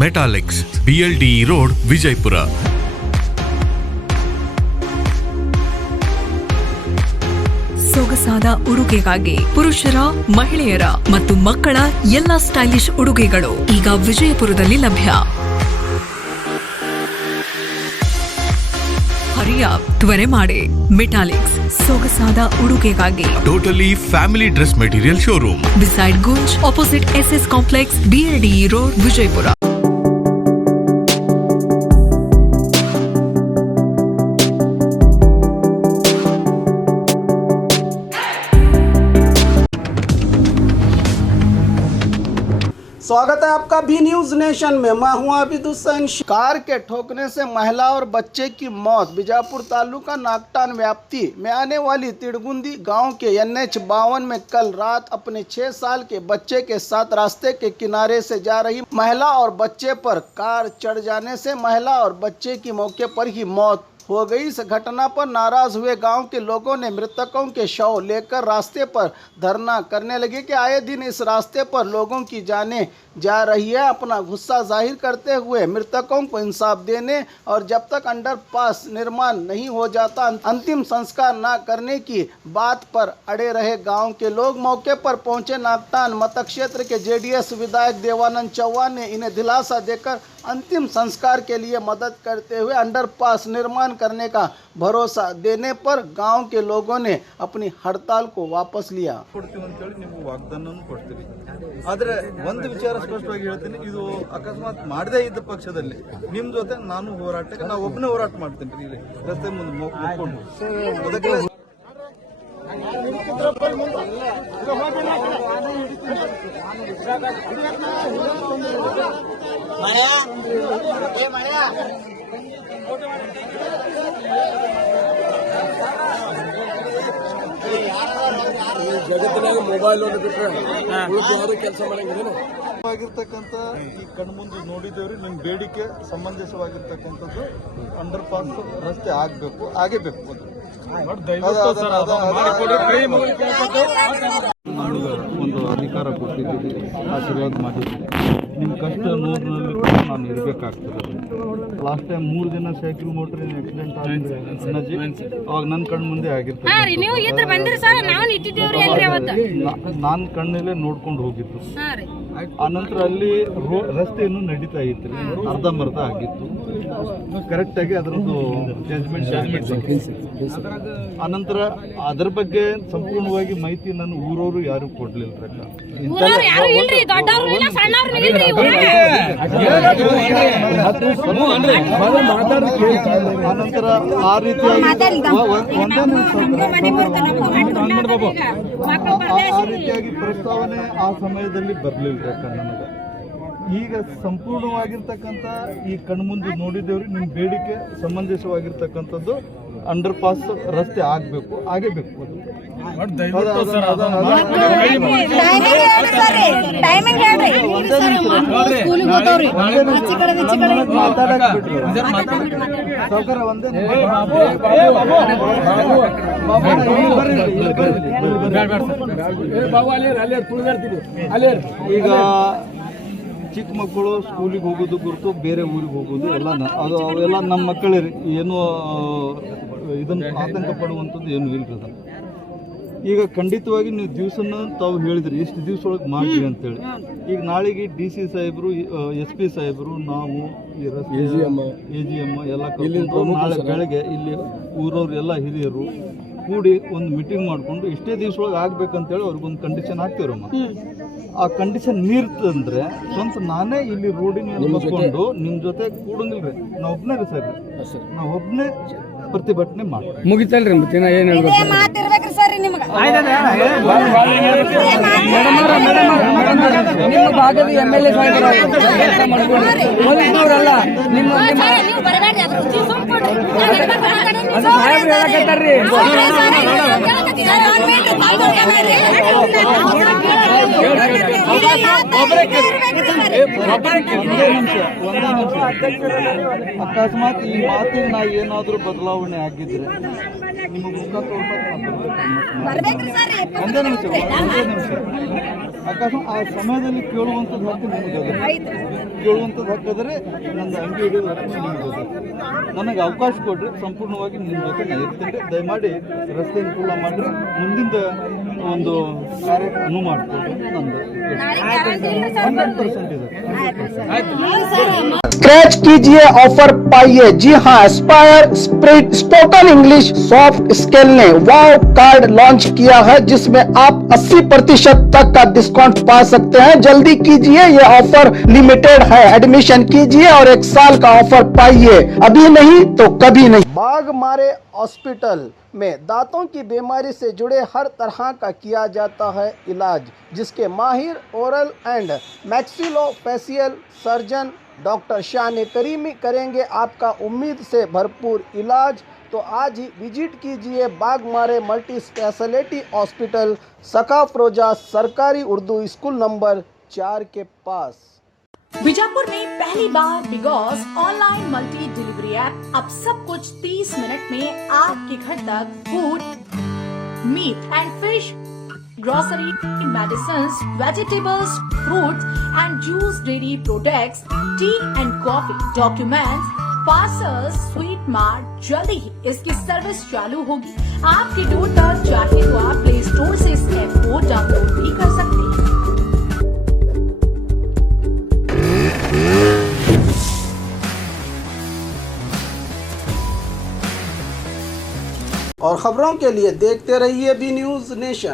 Metallics, BLDE road, Vijayapura. ಸೊಗಸಾದ ಉಡುಗೆಗಾಗಿ ಪುರುಷರ, ಮಹಿಳೆಯರ ಮತ್ತು ಮಕ್ಕಳ ಎಲ್ಲಾ ಸ್ಟೈಲಿಶ್ ಉಡುಗೆಗಳು ಈಗ ವಿಜಯಪುರದಲ್ಲಿ ಲಭ್ಯ. ತ್ವರೆ ಮಾಡಿ. ಮೆಟಾಲಿಕ್ಸ್, ಸೊಗಸಾದ ಉಡುಗೆಗಾಗಿ totally family dress material showroom, beside Gunj, opposite SS complex, BLDE road, Vijayapura. स्वागत है आपका भी न्यूज नेशन में। मैं हूं आबिद हुसैन। कार के ठोकने से महिला और बच्चे की मौत। बीजापुर तालुका नागटान व्याप्ति में आने वाली तिड़गुंदी गांव के NH52 में कल रात अपने 6 साल के बच्चे के साथ रास्ते के किनारे से जा रही महिला और बच्चे पर कार चढ़ जाने से महिला और बच्चे की मौके पर ही मौत हो गई। इस घटना पर नाराज हुए गांव के लोगों ने मृतकों के शव लेकर रास्ते पर धरना करने लगे कि आए दिन इस रास्ते पर लोगों की जानें जा रही है। अपना गुस्सा जाहिर करते हुए मृतकों को इंसाफ देने और जब तक अंडरपास निर्माण नहीं हो जाता अंतिम संस्कार न करने की बात पर अड़े रहे गांव के लोग। मौके पर पहुंचे नागटान मतक्षेत्र के JDS विधायक देवानंद चौहान ने इन्हें दिलासा देकर अंतिम संस्कार के लिए मदद करते हुए अंडरपास निर्माण करने का भरोसा देने पर गांव के लोगों ने अपनी हड़ताल को वापस लिया। ಆದರೆ ಒಂದು ವಿಚಾರ ಸ್ಪಷ್ಟವಾಗಿ ಹೇಳ್ತೀನಿ, ಇದು ಅಕಸ್ಮಾತ್ ಮಾಡದೇ ಇದ್ದ ಪಕ್ಷದಲ್ಲಿ ನಿಮ್ಮ ಜೊತೆ ನಾನು ಹೋರಾಟಕ್ಕೆ ನಾವು ಒಬ್ಬನೇ ಹೋರಾಟ ಮಾಡ್ತೀನಿ ಇಲ್ಲಿ ರಸ್ತೆ ಮುಂದೆ ಮುಕ್ಕೊಂಡು ಅದಕ್ಕೆ ಜಗತ್ತಿನಾಗ ಮೊಬೈಲ್ ಒಂದು ಬಿಟ್ರೆ ಯಾರು ಕೆಲಸ ಮಾಡಂಗಿಲ್ಲ. ಆಗಿರ್ತಕ್ಕಂಥ ಈ ಕಣ್ಮುಂದೆ ನೋಡಿದ್ದೇವ್ರಿ, ನಿಮ್ಮ ಬೇಡಿಕೆ ಸಮಂಜಸವಾಗಿರ್ತಕ್ಕಂಥದ್ದು ಅಂಡರ್ ಪಾಸ್ ರಸ್ತೆ ಆಗಬೇಕು, ಆಗೇಬೇಕು. ಒಂದು ಅಧಿಕಾರ ಕೊಟ್ಟಿದ್ದೀರಿ, ಆಶೀರ್ವಾದ ಮಾಡಿದ್ದೀರಿ. ನಿಮ್ಮ ಕಷ್ಟ ನೋವಿನಲ್ಲಿ ಕೂಡ ನಾನು ಇರಬೇಕಾಗ್ತದೆ. ಲಾಸ್ಟ್ ಟೈಮ್ 3 ಜನ ಸೈಕಲ್ ಮೋಟರ್ ಆಕ್ಸಿಡೆಂಟ್ ಆಗಿದೆ ಅವಾಗ ನನ್ನ ಕಣ್ಣು ಮುಂದೆ ಆಗಿರ್ತದೆ. ನಾನು ಕಣ್ಣಲ್ಲೇ ನೋಡ್ಕೊಂಡು ಹೋಗಿದ್ದು. ಆನಂತರ ಅಲ್ಲಿ ರಸ್ತೆ ಇನ್ನೂ ನಡೀತಾ ಇತ್ತು, ಅರ್ಧಂಬರ್ಧ ಆಗಿತ್ತು. ಕರೆಕ್ಟಾಗಿ ಅದರದ್ದು ಜಜ್ಮೆಂಟ್ ಆನಂತರ ಅದರ ಬಗ್ಗೆ ಸಂಪೂರ್ಣವಾಗಿ ಮಾಹಿತಿ ನಾನು ಊರವರು ಯಾರು ಕೊಡ್ಲಿಲ್ಲ. ಆನಂತರ ಆ ರೀತಿಯಾಗಿ ಪ್ರಸ್ತಾವನೆ ಆ ಸಮಯದಲ್ಲಿ ಬರಲಿಲ್ಲ. ನನಗೆ ಈಗ ಸಂಪೂರ್ಣವಾಗಿರ್ತಕ್ಕಂಥ ಈ ಕಣ್ಮುಂದೆ ನೋಡಿದ್ದೇವ್ರಿ, ನಿಮ್ಮ ಬೇಡಿಕೆ ಸಮಂಜಸವಾಗಿರ್ತಕ್ಕಂಥದ್ದು ಅಂಡರ್ ಪಾಸ್ ರಸ್ತೆ ಆಗಬೇಕು, ಆಗೇಬೇಕು. ಈಗ ಚಿಕ್ಕ ಮಕ್ಕಳು ಸ್ಕೂಲಿಗೆ ಹೋಗೋದು ಗುರುತು ಬೇರೆ ಊರಿಗೆ ಹೋಗೋದು ಅವೆಲ್ಲ ನಮ್ಮ ಮಕ್ಕಳೇ ಏನು ಇದನ್ನು ಆತಂಕ ಪಡುವಂಥದ್ದು ಏನು ಇಲ್ರಿ. ಅದನ್ನು ಈಗ ಖಂಡಿತವಾಗಿ ನೀವು ದಿವಸನ ತಾವು ಹೇಳಿದ್ರಿ ಎಷ್ಟು ದಿವಸ ಒಳಗೆ ಮಾಡ್ತೀವಿ ಅಂತೇಳಿ. ಈಗ ನಾಳೆಗೆ DC ಸಾಹೇಬರು, SP ಸಾಹೇಬರು, ನಾವು AGM ಎಲ್ಲ ನಾಳೆ ಬೆಳಗ್ಗೆ ಇಲ್ಲಿ ಊರವ್ರು ಎಲ್ಲ ಹಿರಿಯರು ಕೂಡಿ ಒಂದು ಮೀಟಿಂಗ್ ಮಾಡಿಕೊಂಡು ಇಷ್ಟೇ ದಿವಸ ಒಳಗೆ ಆಗ್ಬೇಕಂತೇಳಿ ಅವ್ರಿಗೊಂದು ಕಂಡೀಷನ್ ಹಾಕ್ತೇವ್ರಮ್ಮ. ಆ ಕಂಡೀಷನ್ ಮೀರ್ತಂದ್ರೆ ಸ್ವಂತ ನಾನೇ ಇಲ್ಲಿ ರೋಡಿನ ಬಂದ್ಕೊಂಡು ನಿಮ್ಮ ಜೊತೆ ಕೂಡಂಗಿಲ್ರಿ. ನಾವು ಒಬ್ಬನೇ ರೀ ಸರ್, ನಾವು ಒಬ್ಬನೇ ಪ್ರತಿಭಟನೆ ಮಾಡಿ ಮುಗಿತಲ್ರಿ. ಮತ್ತಿನ ಏನ್ ಹೇಳ್ಬೇಕು ನಿಮ್ಮ ಭಾಗದ MLA ಸಾಹೇಬರಲ್ಲ ನಿಮ್ಮ ಸಾಹೇಬ್ರು ಹೇಳಕತ್ತಾರ್ರಿ. ಅಕಸ್ಮಾತ್ ಈ ಮಾತಿಗೆ ನಾ ಏನಾದರೂ ಬದಲಾವಣೆ ಆಗಿದ್ರೆ ನಿಮಗೆ ಮುಖ ತೋರ್ಸಕ್ಕೆ ಒಂದೇ ನಿಮಿಷ ಅಕಸ್ಮಾತ್ ಆ ಸಮಯದಲ್ಲಿ ಕೇಳುವಂಥದ್ದು ಹಕ್ಕು ನಿಮಗೆ ಕೇಳುವಂಥದ್ದು ಹಕ್ಕಾದರೆ ನನ್ನ ಅಂಗಿ ಹಿಡಿಯೋದು ಹಕ್ಕು ನಿಮಗೆ ನನಗೆ ಅವಕಾಶ ಕೊಟ್ಟರೆ ಸಂಪೂರ್ಣವಾಗಿ ನಿಮ್ಮ ಜೊತೆ ನಾನು ಇರ್ತೇನೆ. ದಯಮಾಡಿ ರಸ್ತೆಯನ್ನು ಕೂಡ ಮಾಡಿರಿ, ಮುಂದಿನ ಒಂದು ಕಾರ್ಯ ಅನುವು ಮಾಡಿಕೊಡ್ರಿ. ನಂದು 100% ಇದೆ. स्क्रैच कीजिए, ऑफर पाइए। जी हाँ, Aspire spoken English soft skill ने वाव कार्ड लॉन्च किया है, जिसमें आप 80% तक का डिस्काउंट पा सकते हैं। जल्दी कीजिए, ये ऑफर लिमिटेड है। एडमिशन कीजिए और 1 साल का ऑफर पाइए, अभी नहीं तो कभी नहीं। बाघ मारे हॉस्पिटल में दांतों की बीमारी से जुड़े हर तरह का किया जाता है इलाज, जिसके माहिर oral and maxillofacial surgeon doctor शान करीमी करेंगे आपका उम्मीद से भरपूर इलाज। तो आज ही विजिट कीजिए बागमारे मल्टी स्पेशलिटी हॉस्पिटल, सकाफरोजा सरकारी उर्दू स्कूल नंबर 4 के पास। बीजापुर में पहली बार बिगॉस ऑनलाइन मल्टी डिलीवरी ऐप। अब सब कुछ 30 मिनट में आपके घर तक food, meat and fish, grocery, medicines, vegetables, fruits and juice, dairy products, tea and coffee, documents, parcels, sweet mart. जल्दी ही इसकी सर्विस चालू होगी आपके डोर तक। चाहे तो आप प्ले स्टोर से इस ऐप को डाउनलोड भी कर सकते हैं। और खबरों के लिए देखते रहिए बी न्यूज नेशन।